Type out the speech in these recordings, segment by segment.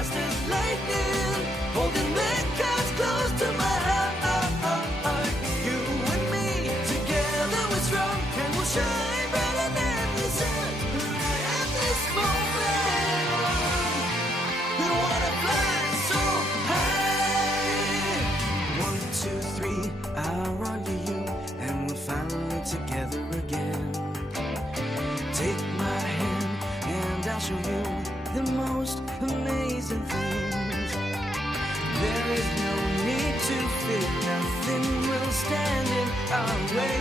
fast as lightning, holding the cards close to my heart. You and me together we're strong, and we'll shine brighter than the sun. Right at this moment, we wanna fly so high. 1, 2, 3, I'll run to you, and we're finally together again. Take my hand, and I'll show you the most amazing things. There is no need to fear, nothing will stand in our way.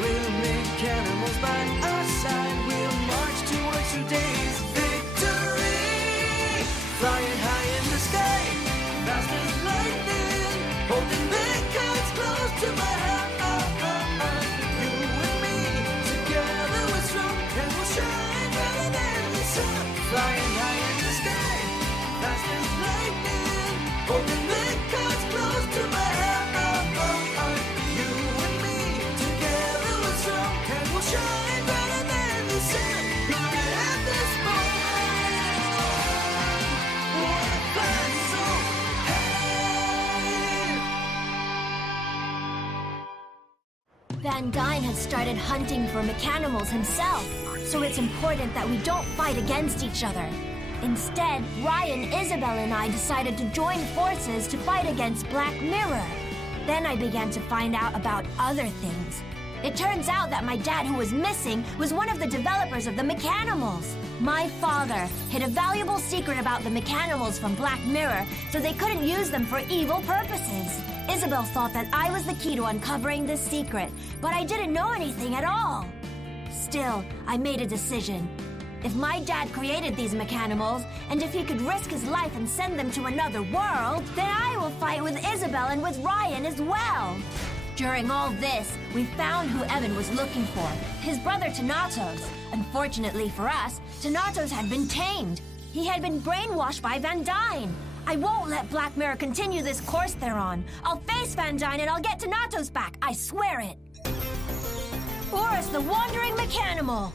We'll make animals by our side, we'll march towards today's victory. Flying high in the sky, fast as lightning, holding the cards close to my heart. You and me, together we're strong, and we'll shine brighter than the sun. Flying high in the sky, fast as lightning, holding the cards close to my heart. You and me, together we're strong, and we'll shine brighter than the sun. Right at this moment, wanna fly so high. Van Dyne had started hunting for Mecanimals himself, so it's important that we don't fight against each other. Instead, Ryan, Isabel, and I decided to join forces to fight against Black Mirror. Then I began to find out about other things. It turns out that my dad, who was missing, was one of the developers of the Mecanimals. My father hid a valuable secret about the Mecanimals from Black Mirror, so they couldn't use them for evil purposes. Isabel thought that I was the key to uncovering this secret, but I didn't know anything at all. Still, I made a decision. If my dad created these Mecanimals, and if he could risk his life and send them to another world, then I will fight with Isabel and with Ryan as well. During all this, we found who Evan was looking for, his brother Thanatos. Unfortunately for us, Thanatos had been tamed. He had been brainwashed by Van Dyne. I won't let Black Mirror continue this course they're on. I'll face Van Dyne and I'll get Thanatos back, I swear it. Boris the Wandering Mechanimal.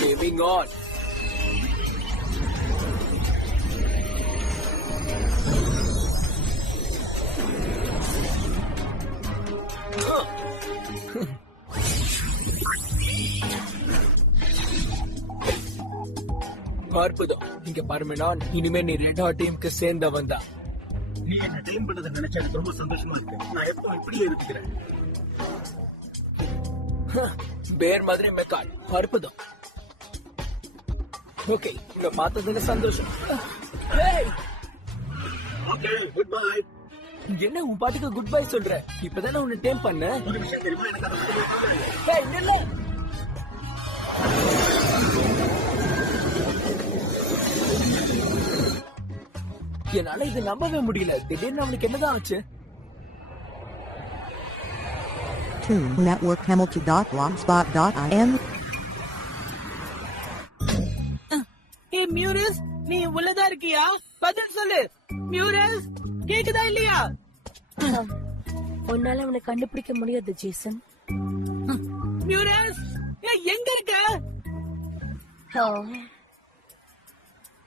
Gaming on. அற்புதம். இங்க பாருமே, நான் இனிமே நீ red hot டீமுக்கு சேர்ந்தவன் தான். நீ என்ன டைம் பண்ணதை நினைச்சா எனக்கு ரொம்ப சந்தோஷமா இருக்கு. நான் எப்போ இப்படியே இருக்கிறேன். பேர் மாதிரி மெக்காட். அற்புதம். ஓகே, உங்க பார்த்ததுக்கு சந்தோஷம். Okay, good bye. என்ன உன் பாட்டுக்கு குட் பை சொல்ற? இப்பதானே உன்னை டேம் பண்ண. ஒரு விஷயம் தெரியுமா, எனக்கு அதை பத்தி தெரியல. ஏய் நில்லு. என்னால இது நம்பவே முடியல. திடீர்னு அவனுக்கு என்னதான் ஆச்சு? Network Hamilton.blogspot.in. ஏய் மியூரஸ், நீ உள்ளதா இருக்கியா? பதில் சொல்லு மியூரஸ், கேக்குதா இல்லையா? உன்னால அவனை கண்டுபிடிக்க முடியாது ஜேசன். மியூரஸ், ஏய் எங்க இருக்க?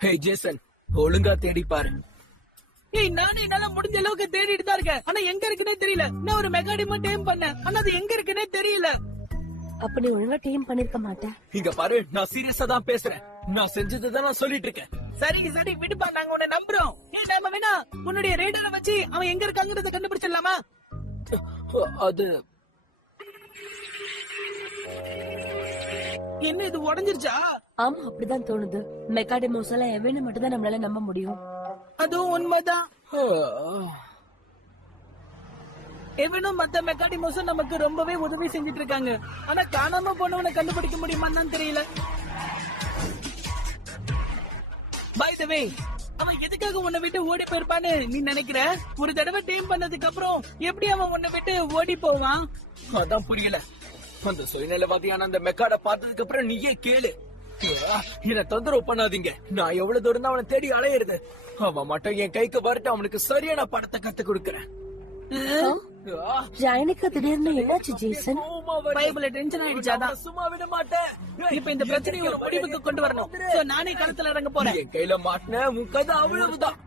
ஹே ஜேசன், ஒழுங்கா தேடி பாரு. ஏய் நானே என்னால முடிஞ்ச அளவுக்கு தேடிட்டு தான் இருக்கேன். ஆனா எங்க இருக்குன்னே தெரியல. நான் ஒரு மெகாடிமோ டேம் பண்ணேன், ஆனா அது எங்க இருக்குன்னே தெரியல. அப்ப நீ ஒழுங்கா டீம் பண்ணிருக்க மாட்டேன். இங்க பாரு, நான் சீரியஸா தான் பேசுறேன். நான் செஞ்சதுதான் நான் சொல்லிட்டு இருக்கேன். சரி சரி விடுப்பா, நாங்க உன்னை நம்புறோம். ஏய் நாம வேணா உன்னுடைய ரேடாரை வச்சு அவன் எங்க இருக்காங்கறத கண்டுபிடிச்சிடலாமா? அது என்ன இது உடைஞ்சிருச்சா? ஆமா, அப்படிதான் தோணுது. மெக்காடெமோஸ் எல்லாம் எவனை மட்டும் தான் நம்மளால நம்ப முடியும். அதுவும் உண்மைதான். எவனும் மத்த மெக்காடிமோஸும் நமக்கு ரொம்பவே உதவி செஞ்சிட்டு இருக்காங்க. ஆனா காணாம போனவனை கண்டுபிடிக்க முடியுமான்னு தெரியல. பை தி வே, அவன் எதுக்காக உன்னை விட்டு ஓடி போயிருப்பான்னு நீ நினைக்கிற? ஒரு தடவை டீம் பண்ணதுக்கு அப்புறம் எப்படி அவன் உன்னை விட்டு ஓடி போவான்? அதான் புரியல. அந்த சுயநலவாதியான அந்த மெக்காட பார்த்ததுக்கு அப்புறம் நீயே கேளு. என்ன தொந்தரவு பண்ணாதீங்க. நான் எவ்வளவு தூரம் தான் அவனை தேடி அலையிறது. அவன் மட்டும் என் கைக்கு வரட்டு, அவனுக்கு சரியான படத்தை கத்து கொடுக்கறேன். ஜாயனுக்கு திடீர்னு என்னாச்சு ஜேசன்? பைபிள டென்ஷன் ஆயிடுச்சாதான். சும்மா விட மாட்டேன். இப்ப இந்த பிரச்சனையை ஒரு முடிவுக்கு கொண்டு வரணும். So, நானே களத்துல இறங்க போறேன். என் கையில மாட்டின உன் கதை அவ்வளவுதான்.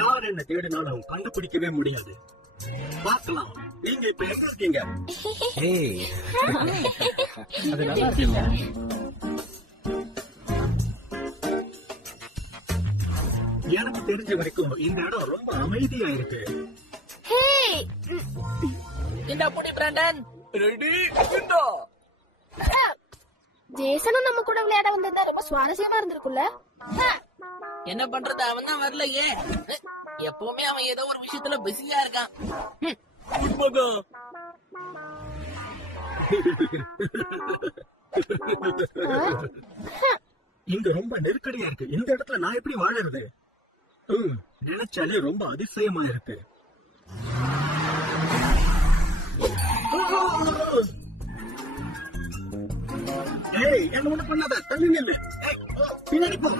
யார் என்ன தேடினாலும் கண்டுபிடிக்கவே முடியாது. பார்க்கலாம். நீங்க இப்ப எங்க இருக்கீங்க? அது நல்லா இருக்குல்ல? எனக்கு தெரிஞ்ச வரைக்கும் இந்த இடம் ரொம்ப அமைதியா இருக்கு. இந்த புடி பிராண்டன். ரெடி இந்தா. ஜேசனும் நம்ம கூட விளையாட வந்திருந்தா ரொம்ப சுவாரஸ்யமா இருந்திருக்குல்ல. என்ன பண்றது, அவன் தான் வரலையே. எப்பவுமே அவன் ஏதோ ஒரு விஷயத்துல பிஸியா இருக்கான். உண்மைதான். இங்க ரொம்ப நெருக்கடியா இருக்கு. இந்த இடத்துல நான் எப்படி வாழறது? நினைச்சாலே ரொம்ப அதிசயமா இருக்கு. ஏய், என்ன ஒண்ணு பண்ணாத, தள்ளி நில்லு. ஏய், பின்னாடி போ.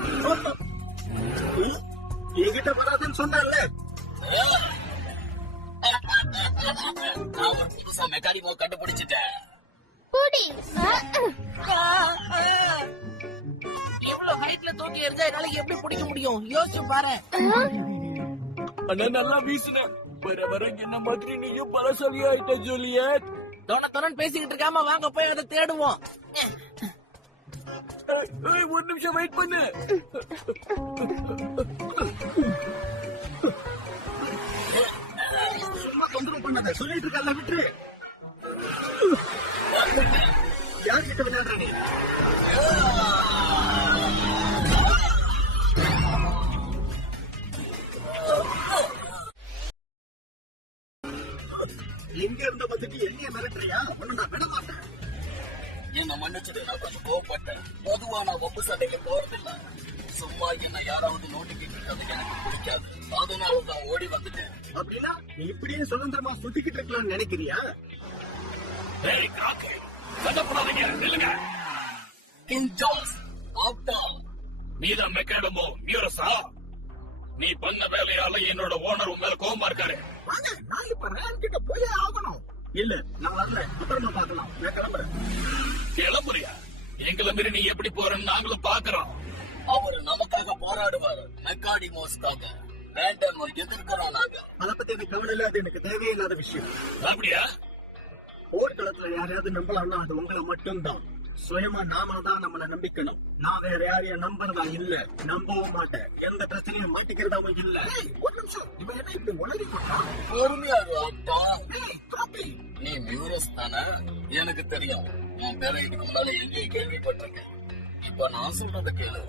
என்கிட்ட வராதுன்னு சொன்னேன்ல. நான் ஒரு புதுசா மெக்கானிக்கோ கண்டுபிடிச்சிட்டேன். இவ்வளவு ஹைட்ல தூக்கி எறிஞ்சா என்னால எப்படி பிடிக்க முடியும்? யோசிச்சு பாரு. ஆனா நல்லா வீசுன. வர வர என்ன மாதிரி நீயும் பலசாலி ஆயிட்ட ஜூலியட். தொண பேசிக்கிட்டு இருக்காம வாங்க போய் அதை தேடுவோம். ஒரு நிமிஷம் வெயிட் பண்ணு. சும்மா தொந்தரவு பண்ணாத, சொல்லிட்டு இருக்கல, விட்டுரு. யார்கிட்ட விளையாடுற நீ? எங்க இருந்த வந்துட்டு என்னைய மிரட்டுறியா? ஒண்ணு நான் விட மாட்டேன். என்ன மன்னிச்சது, நான் கொஞ்சம் கோவப்பட்டேன். பொதுவா நான் வம்பு சண்டைக்கு போறதில்லை. சும்மா என்ன யாராவது நோட்டிக்கிட்டு இருக்கிறது எனக்கு பிடிக்காது. அதனால தான் ஓடி வந்துட்டேன். அப்படின்னா நீ இப்படியே சுதந்திரமா சுத்திக்கிட்டு இருக்கலாம்னு நினைக்கிறியா? கிங் ஜார்ஜ், ஆப்டா. நீதான் மெக்காடமோ மியூரஸா? நீ பண்ண வேலையால என்னோட ஓனர் மேல கோவமா இருக்காரு. வாங்க, நான் இப்ப ரேன் கிட்ட போயே ஆகணும். இல்ல, நான் வரல, அப்புறமா பார்க்கலாம். நான் கிளம்புறேன். கிளம்புறியா? எங்களை மீறி நீ எப்படி போறன்னு நாங்களும் பாக்குறோம். அவரு நமக்காக போராடுவாரு, மெக்காடிமோஸ்க்காக. வேண்டாம் எதிர்க்கிறோம் நாங்க. அதை பத்தி எனக்கு கவலை இல்ல, அது எனக்கு தேவையில்லாத விஷயம். அப்படியா? போர்க்களத்துல யாரையாவது நம்பலாம்னா அது உங்களை மட்டும்தான். சுயமா நாம தான் நம்மள நம்பிக்கணும். நான் வேற யாரையும் நம்புறதா இல்ல, நம்பவும் மாட்டேன். எந்த பிரச்சனையும் மாட்டிக்கிறதாவும் இல்ல. ஒரு நிமிஷம், இவன் என்ன இப்படி உளறி போட்டான்? பொறுமையா ஆப்டா. நீ மியூரஸ் தானே? எனக்கு தெரியும். உன் பேரை இதுக்கு முன்னால எங்கேயும் கேள்விப்பட்டிருக்கேன். இப்ப நான் சொல்றத கேளு.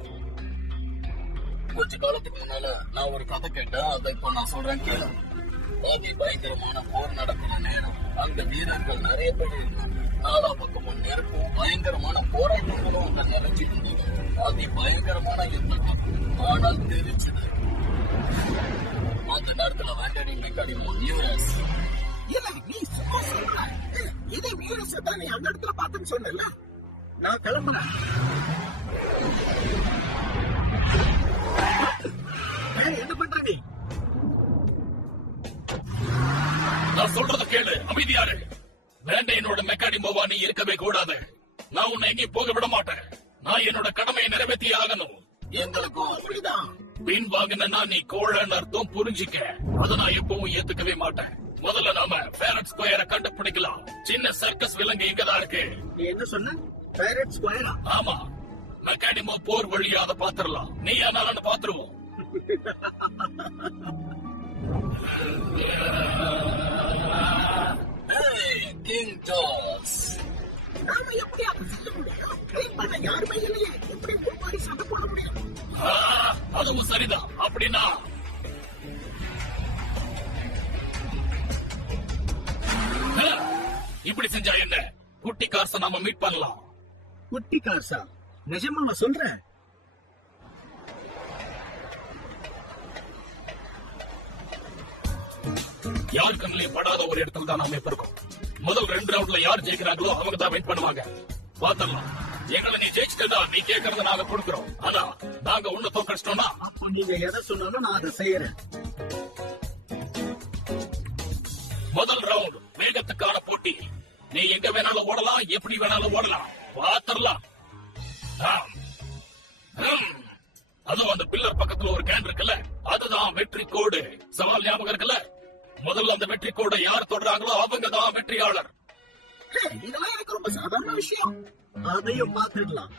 கொஞ்ச காலத்துக்கு முன்னால நான் ஒரு கதை கேட்டேன், அதை இப்ப நான் சொல்றேன் கேளு. அதி பயங்கரமான போர் நடக்கிற நேரம். அந்த வீரர்கள் நிறைய பேர் இருந்தாங்க. நாலா பக்கமும் நெருப்பும் பயங்கரமான போராட்டங்களும் அங்க நிறைஞ்சிருந்தது. அதி பயங்கரமான யுத்தம். ஆனால் தெரிஞ்சது அந்த நேரத்துல வேண்டடி மெக்காடிமோ மியூரஸ். நீ சும்மா சொல்ற. இதே மியூரஸ் தான் நீ அந்த இடத்துல பார்த்தேன்னு சொன்னல. நான் கிளம்புறேன். என்ன பண்ற நீ? நான் சொல்றத கேளு, அமைதியாரு. வேண்ட என்னோட மெக்கானிமோவா நீ இருக்கவே கூடாது. நான் உன்னை எங்கேயும் போக விட மாட்டேன். நான் என்னோட கடமையை நிறைவேற்றி ஆகணும். எங்களுக்கும் அப்படிதான். பின் வாங்கினா நீ கோழன்னு அர்த்தம், புரிஞ்சிக்க. அதை நான் எப்பவும் ஏத்துக்கவே மாட்டேன். முதல்ல நாம பேரட் ஸ்கொயரை கண்டுபிடிக்கலாம். சின்ன சர்க்கஸ் விலங்கு இங்கதான் இருக்கு. நீ என்ன சொன்ன? பேரட் ஸ்கொயரா? ஆமா, மெக்கானிமோ போர் வழியா அதை பாத்துரலாம். நீ ஆனாலும் பாத்துருவோம். கிங் ஜார்ஜ், நாம எப்படி அதை செய்ய முடியும்? ட்ரெயின் பண்ண யாருமே இல்லையே. எப்படி ஒரு மாதிரி சண்டை போட முடியும்? அதுவும் சரிதான். அப்படின்னா இப்படி செஞ்சா என்ன? குட்டி கார்ஸ நாம மீட் பண்ணலாம். குட்டி கார்ஸா? நிஜமா சொல்றேன்? யார் கண்ணிலையும் படாத ஒரு இடத்துல தான் நாம இப்ப இருக்கோம். முதல் 2 ரவுண்ட்ல யார் ஜெயிக்கிறாங்களோ அவங்க தான் வெயிட் பண்ணுவாங்க. பாத்திரலாம். எங்களை நீ ஜெயிச்சிட்டா நீ கேட்கறத நாங்க கொடுக்கிறோம். ஆனா நாங்க ஒண்ணு தோக்கடிச்சிட்டோம்னா அப்போ நீங்க எதை சொன்னாலும் நான் அதை செய்யறேன். முதல் ரவுண்ட் வேகத்துக்கான போட்டி. நீ எங்க வேணாலும் ஓடலாம், எப்படி வேணாலும் ஓடலாம். பாத்திரலாம். அதுவும் அந்த பில்லர் பக்கத்துல ஒரு கேன் இருக்குல்ல, அதுதான் வெற்றி கோடு. சவால் ஞாபகம் இருக்குல்ல? முதல்ல அந்த வெற்றி கோடை யார் தொடறாங்களோ அவங்க தான் வெற்றியாளர். இதெல்லாம் எனக்கு ரொம்ப சாதாரண விஷயம். அதையும் பார்த்துடலாம்.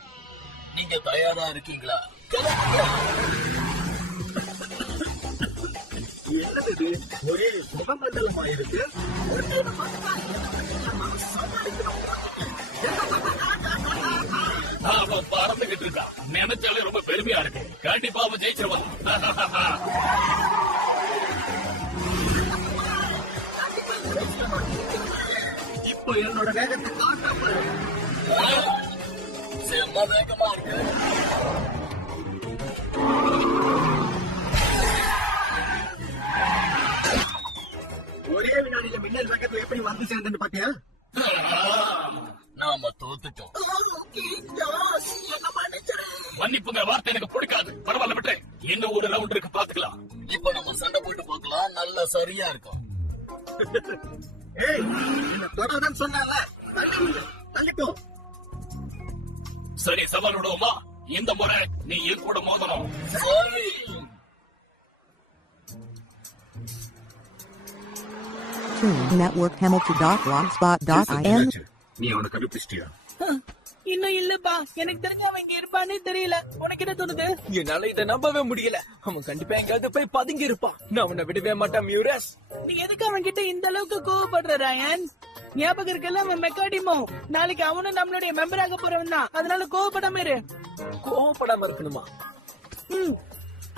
நீங்க தயாரா இருக்கீங்களா? என்னது இது? ஒரே முகமண்டலமா இருக்கு. அவன் பறந்துகிட்டு இருக்கான். நினைச்சாலே ரொம்ப பெருமையா இருக்கு. கண்டிப்பா அவன் ஜெயிச்சிருவான். இப்போ என்னோட வேகத்தை காட்டாம செம்ம வேகமா இருக்கு. ஒரே வினாடியில மின்னல் வேகத்துல எப்படி வந்து சேர்ந்துன்னு பாத்தியா? நாம தோத்துட்டோம். மன்னிப்புங்க, வார்த்தை எனக்கு பிடிக்காது. பரவாயில்ல விட்டு, இன்னும் ஒரு ரவுண்ட் இருக்கு, பாத்துக்கலாம். இப்ப நம்ம சண்டை போட்டு பார்க்கலாம். நல்லா சரியா இருக்கும். ஏய், என்ன தொடர்தான் சொன்னால தள்ளிப்போ. சரி, சவால் விடுவோமா? இந்த முறை நீ என் கூட மோதணும். சரி. networkhamilton.blogspot.in. நீ அவனை கண்டுபிடிச்சிட்டியா? இன்னும் இல்லப்பா, எனக்கு தெரிஞ்ச அவன் இங்க இருப்பானே தெரியல. உனக்கு என்ன தோணுது? என்னால இதை நம்பவே முடியல. அவன் கண்டிப்பா எங்காவது போய் பதுங்கி இருப்பான். நான் அவனை விடவே மாட்டான் மியூரஸ். நீ எதுக்கு அவன் கிட்ட இந்த அளவுக்கு கோவப்படுற ராயன்? ஞாபகம் இருக்குல்ல, அவன் மெக்காடிமோ. நாளைக்கு அவனும் நம்மளுடைய மெம்பர் ஆக போறவன் தான். அதனால கோவப்படாம இரு. கோவப்படாம இருக்கணுமா?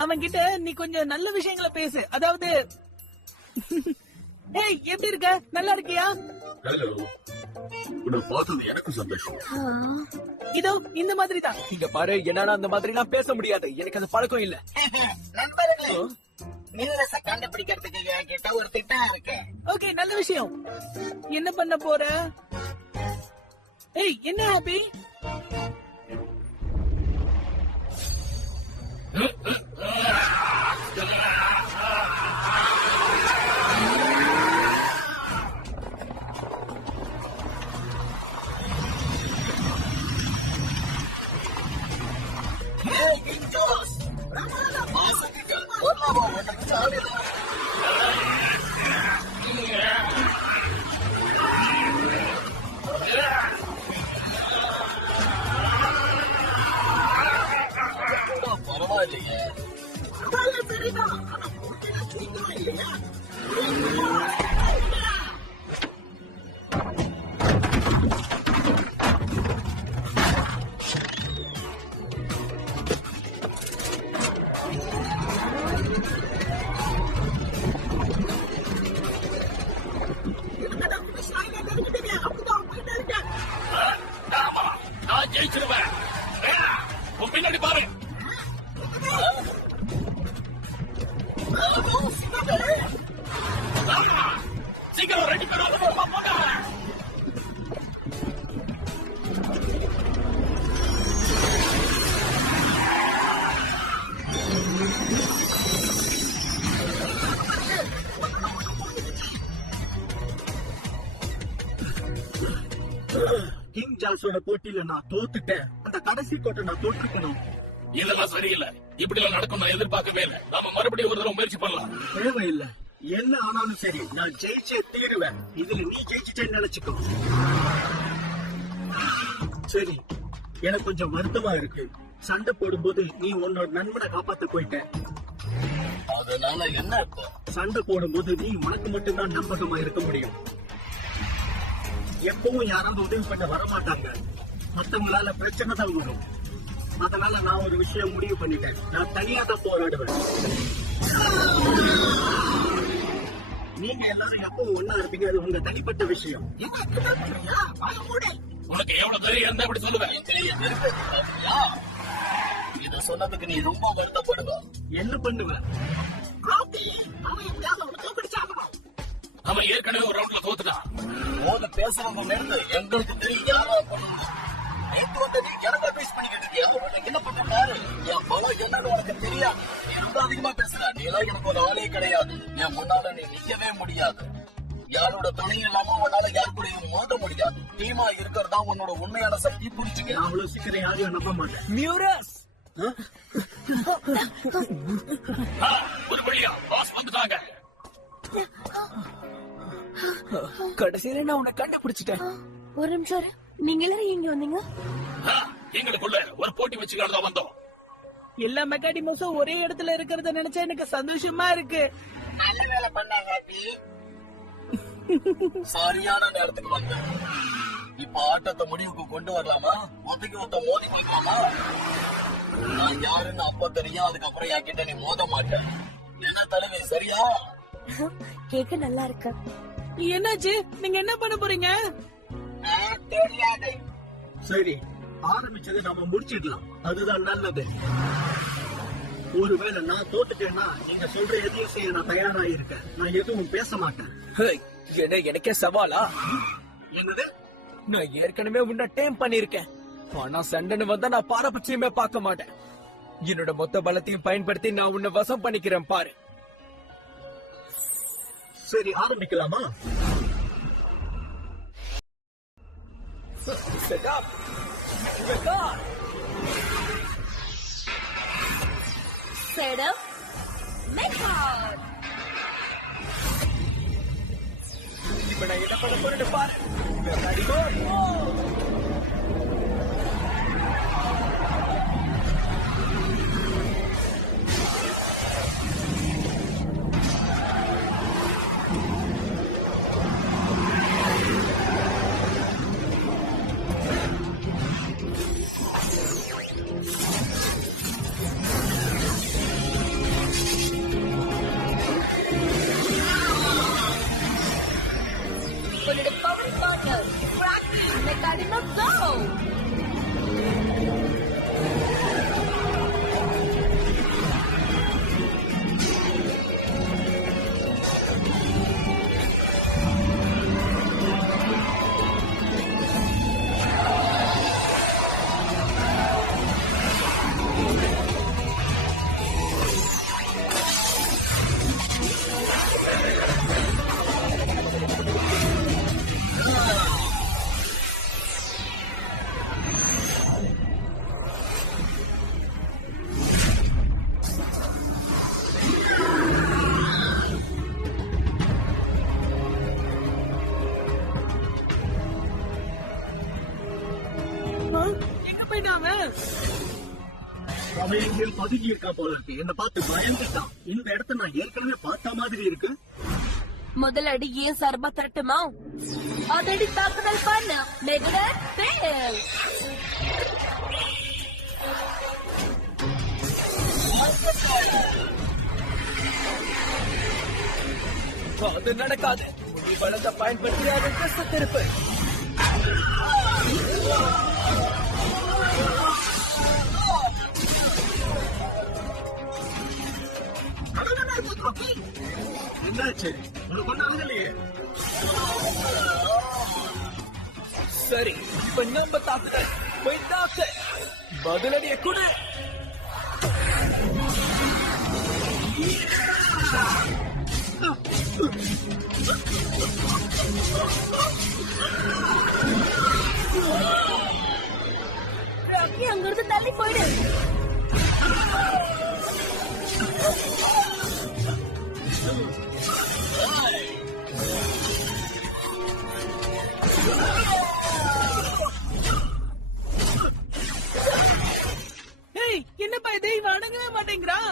அவன் கிட்ட நீ கொஞ்சம் நல்ல விஷயங்களை பேசு. அதாவது ஏய், எப்படி இருக்க? நல்லா இருக்கியா? ஹலோ, உன்னை பார்த்தது எனக்கு சந்தோஷம். இதோ இந்த மாதிரி தான். இங்க பாரு, என்னால அந்த மாதிரி நான் பேச முடியாது. எனக்கு அது பழக்கம் இல்ல. நண்பர்களே, மில்லரச கண்டுபிடிக்கிறதுக்கு என்கிட்ட ஒரு திட்டம் இருக்கு. ஓகே, நல்ல விஷயம். என்ன பண்ண போற? ஏய், என்ன ஹாப்பி? பரவாயில்லையே. நான் ஜெயிச்சிருவேன். உன் பின்னாடி பாரு. சீக்கிரம் ரெண்டு பேரும் போங்க. கிங் ஜால்ஸோட போட்டியில நான் தோத்துட்டேன். அந்த கடைசி கோட்டை நான் தோற்றுக்கணும். இதெல்லாம் சரியில்லை. இப்படி எல்லாம் நடக்கும் நான் எதிர்பார்க்கவே இல்லை. நாம மறுபடியும் ஒரு தடவை முயற்சி பண்ணலாம். தேவையில்லை. என்ன ஆனாலும் சரி, நான் ஜெயிச்சே தீருவேன். இதுல நீ ஜெயிச்சிட்டேன்னு நினைச்சுக்கோ. சரி, எனக்கு கொஞ்சம் வருத்தமா இருக்கு. சண்டை போடும்போது நீ உன்னோட நண்பனை காப்பாத்த போயிட்ட. அதனால என்ன இப்போ? சண்டை போடும்போது நீ உனக்கு மட்டும்தான் நம்பகமா இருக்க முடியும். எப்பவும் யாராவது உதவி பண்ண வரமாட்டாங்க. மத்தவங்களால பிரச்சனை தான் வரும். அதனால நான் ஒரு விஷயம் முடிவு பண்ணிட்டேன். நான் தனியா தான் போராடுவேன். நீங்க எல்லாரும் எப்பவும் ஒன்னா இருப்பீங்க. அது உங்க தனிப்பட்ட விஷயம். உனக்கு எவ்வளவு தைரியம் இருந்தா இப்படி சொல்லுவேன்? இத சொன்னதுக்கு நீ ரொம்ப வருத்தப்படுவ. என்ன பண்ணுவேன்? அவன் ஏற்கனவே ஒரு ரவுண்ட்ல தோத்துட்டான். போது பேசுறவங்க நிறுத்து. எங்களுக்கு தெரியும். நேத்து வந்த நீ எனக்கு அட்வைஸ் பண்ணிக்கிட்டு இருக்கியா? உனக்கு என்ன பண்ண பாரு. என் பலம் என்னன்னு உனக்கு தெரியாது. நீ ரொம்ப அதிகமா பேசுற. நீ எல்லாம் எனக்கு ஒரு ஆளே கிடையாது. என் முன்னால நீ நிக்கவே முடியாது. யாரோட துணையும் இல்லாம உன்னால யாரு கூடயும் மோத முடியாது. டீமா இருக்கிறதா உன்னோட உண்மையான சக்தி. புரிச்சுக்க. நான் அவ்வளவு சீக்கிரம் யாரையும் நம்ப மாட்டேன். மியூரஸ் ஒரு வழியா பாஸ் வந்துட்டாங்க. கடைசியில நான் உன்னை கண்டுபிடிச்சிட்டேன். ஒரு நிமிஷம் இரு. நீங்க எல்லாரும் இங்க வந்தீங்க? எங்களுக்குள்ள ஒரு போட்டி வச்சுக்காரதான் வந்தோம். எல்லா மெக்காடிமோஸும் ஒரே இடத்துல இருக்கிறத நினைச்சா எனக்கு சந்தோஷமா இருக்கு. நல்ல வேலை பண்ணாங்க. சரியான நேரத்துக்கு வந்த. இப்ப ஆட்டத்தை முடிவுக்கு கொண்டு வரலாமா? ஒத்தைக்கு ஒத்த மோதி பார்க்கலாமா? நான் யாருன்னு அப்ப தெரியும். அதுக்கப்புறம் என்கிட்ட நீ மோத மாட்டேன். என்ன தலைமை, சரியா? கேட்க நல்லா இருக்கு. என்னாச்சு? நீங்க என்ன பண்ண போறீங்க? தெரியாது. சரி, ஆரம்பிச்சதை நாம முடிச்சிடலாம். அதுதான் நல்லது. ஒருவேளை நான் தோத்துட்டேன்னா நீங்க சொல்ற எதையும் செய்ய நான் தயாரா இருக்கேன். நான் எதுவும் பேச மாட்டேன். எனக்கே சவாலா? என்னது? நான் ஏற்கனவே உன்னை டேம் பண்ணிருக்கேன். ஆனா சண்டைன்னு வந்தா நான் பாரபட்சியமே பார்க்க மாட்டேன். என்னோட மொத்த பலத்தையும் பயன்படுத்தி நான் உன்னை வசம் பண்ணிக்கிறேன் பாரு. சரி, ஆரம்பிக்கலாமா? Set up. Record. Set up. Record. இப்ப நான் என்ன பண்ண போறேன்னு பாரு. Ready, go. உன்னோட பவர் பார்ட்னர் பிராக்டிஸ் மெக்காடிமோ கோ. எங்க போயிட்டாங்க? அவன் எங்கேயும் பதுங்கி இருக்கா போல இருக்கு. என்ன பார்த்து பயந்துட்டான். இந்த இடத்த நான் ஏற்கனவே பார்த்த மாதிரி இருக்கு. முதல் அடி ஏன் சார்பா தரட்டுமா? அதடி தாக்குதல் பண்ண மெகா ஃபேல். அது நடக்காது. நீ பலத்தை பயன்படுத்தி அதை திருப்பு. என்னாச்சு? உனக்கு ஒண்ணு ஆகலையே. சரி, இப்ப நம்ம தாக்குதல். போய் தாக்கு. பதிலடிய கொடு. ராக்கி அங்கிருந்து தள்ளி போயிடு. என்னப்பா இது? இவன் அடங்கவே மாட்டேங்கிறான்.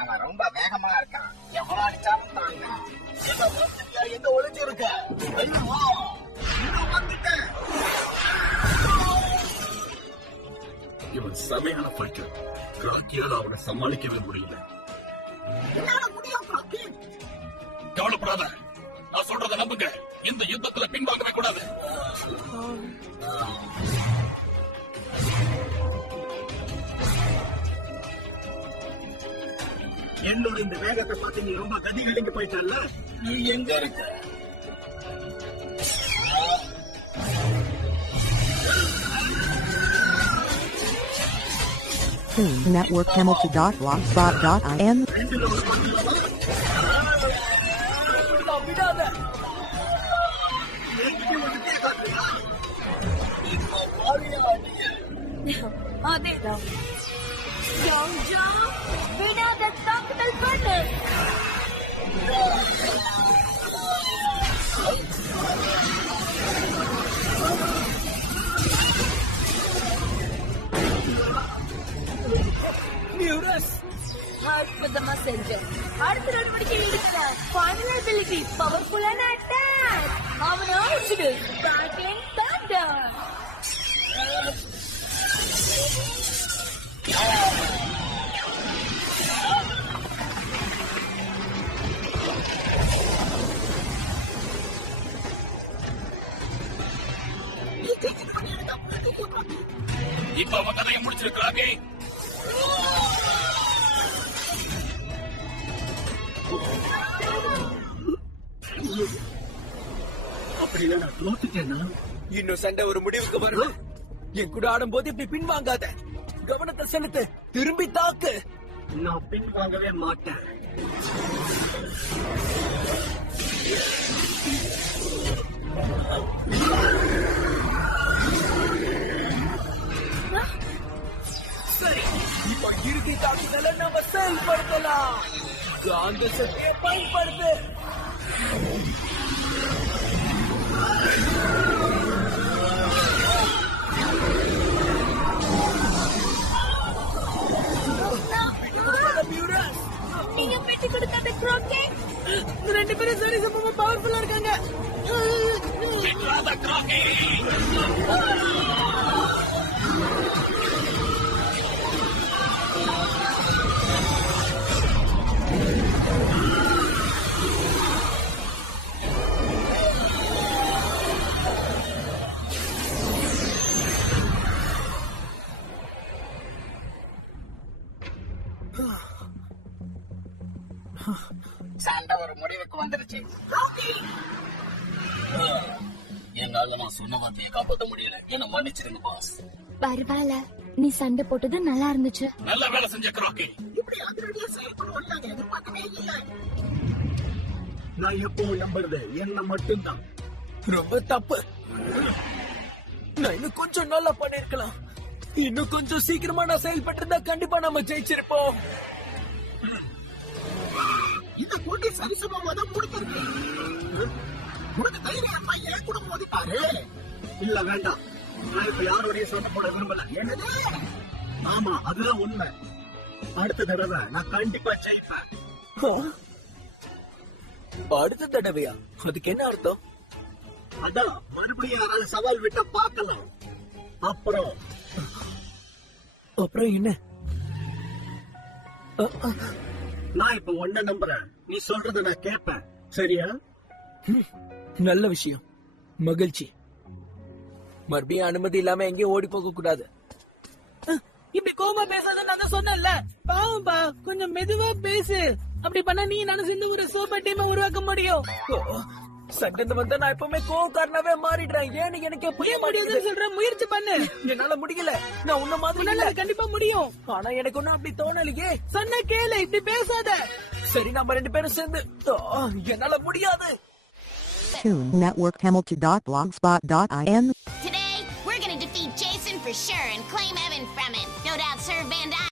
அவன் ரொம்ப வேகமா இருக்கான். எவ்வளவு அடிச்சாலும் தாங்க. எங்க ஒளிச்சு இருக்க? இவன் செமையான ஃபைட்டர். ராக்கியால அவனை சமாளிக்கவே முடியல. கவலைப்படாத, நான் சொல்றத நம்புங்க. இந்த யுத்தத்துல பின்வாங்கவே கூடாது. என்னோட இந்த வேகத்தை பார்த்து நீ ரொம்ப கதி கலங்கி போயிட்டல்ல. நீ எங்க இருக்க? Toon Network Hamilton.blogspot.in. விடாத. அதேதான். ஜோஜோ, விடாத தாக்குதல் பண்ணு. மியூரஸ், அற்புதமா செஞ்சேன். அடுத்த நடவடிக்கை எடுத்த ஃபைனல் எபிலிட்டி பவர்ஃபுல்லான அட்டாக். அவனை அழிச்சிடு. Packing Thunder. இப்ப அவன் கதையை முடிச்சிருக்கிறாங்க. அப்படின்னா நான் தோத்துட்டேன்னா இன்னும் சண்டை ஒரு முடிவுக்கு வரும். என் கூட ஆடும்போது இப்படி பின்வாங்காத. கவனத்தை செலுத்து. திரும்பி தாக்கு. நான் பின் வாங்கவே மாட்டேன். சரி, இப்ப இறுதி தாக்குதலை நம்ம செயல்படுத்தலாம். காந்த சக்தியை பயன்படுத்து. நீங்க பெட்டி கொடுக்காத க்ரோக்கே. ரெண்டு பேரும் சரி சமமா பவர்ஃபுல்லா இருக்காங்க. சண்டை ஒரு முடிவுக்கு வந்துருச்சு. என்னால நான் சொன்ன வார்த்தையை காப்பாற்ற முடியல. என்ன மன்னிச்சிருங்க பாஸ். பரவாயில்ல, நீ சண்டை போட்டது நல்லா இருந்துச்சு. நல்ல வேலை செஞ்ச கிராக்கி. நான் எப்பவும் நம்புறது என்ன மட்டும்தான். ரொம்ப தப்பு. நான் இன்னும் கொஞ்சம் நல்லா பண்ணிருக்கலாம். இன்னும் கொஞ்சம் சீக்கிரமா நான் செயல்பட்டிருந்தா கண்டிப்பா நம்ம ஜெயிச்சிருப்போம். இந்த போட்டி சரிசமமா தான் முடிஞ்சிருக்கு. உனக்கு தைரியம் பையன் கூட மோதிப்பாரு. இல்ல வேண்டாம், நான் இப்ப யாரோடைய சண்டை போட விரும்பல. என்னது? ஆமா, அதுதான் உண்மை. அடுத்த தடவை நான் கண்டிப்பா ஜெயிப்பேன். அடுத்த தடவையா? அதுக்கு என்ன அர்த்தம்? அதான் மறுபடியும் யாராவது சவால் விட்ட பார்க்கலாம். அப்புறம் என்ன? நான் இப்ப ஒன்ன நம்புறேன். நீ சொல்றத நான் கேட்பேன். சரியா? நல்ல விஷயம். மகிழ்ச்சி. மறுபடியும் அனுமதி இல்லாம எங்கேயும் ஓடி போக கூடாது. இப்படி கோமா பேசாத நான் தான் சொன்னேன்ல. பாவம்பா, கொஞ்சம் மெதுவா பேசு. அப்படி பண்ணா நீ நானும் சேர்ந்து ஒரு சூப்பர் டீமை உருவாக்க முடியும். சண்டை வந்தா நான் எப்பவுமே கோவக்காரனாவே மாறிடுறேன். ஏன்னு எனக்கு புரிய முடியாதுன்னு சொல்றேன். முயற்சி பண்ணு. என்னால முடியல. நான் உன்ன மாதிரி இல்ல. கண்டிப்பா முடியும். ஆனா எனக்கு ஒண்ணும் அப்படி தோணலையே. சொன்ன கேளு, இப்படி பேசாத. சரி, நம்ம ரெண்டு பேரும் சேர்ந்து. என்னால முடியாது. Toon Network Hamilton.blogspot.in. Today, we're gonna defeat Jason for sure and claim Evan from him. No doubt Sir Van Dyne